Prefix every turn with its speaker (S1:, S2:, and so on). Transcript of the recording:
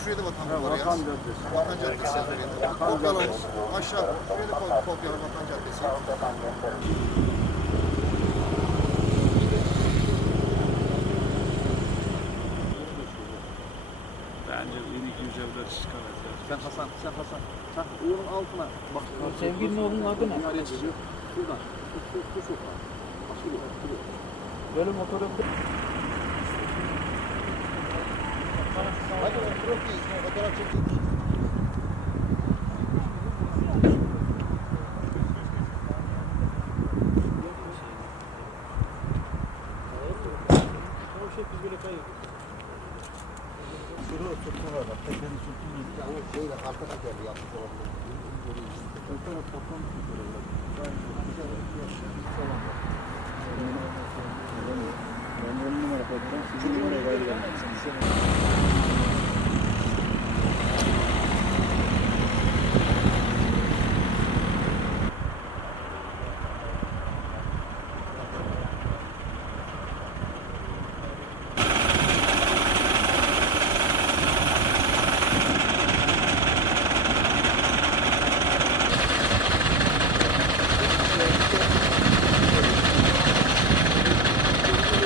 S1: Şuraya da Vatan Bulvarı yaz.
S2: Caddesi.
S1: Vatan Caddesi yaz oraya da. Kopyalarız. Aşağı şuraya da kop- kopyala Vatan Caddesi.
S2: Bence yeni ikinci evler şikayet eder. Sen Hasan, sen Hasan. Sen Uğur'un altına bak.
S3: Sevgilinin oğlunun adı ne?
S2: Şuradan. Şu, şu, şu, şuraya.
S3: Böyle fotoğrafı
S1: Hadi oturup bir fotoğraf çektik. Ya o şeyle arka tekerli yapmış olabilir.
S2: Ben on numara koydum. Sizin numarayı kaydederim.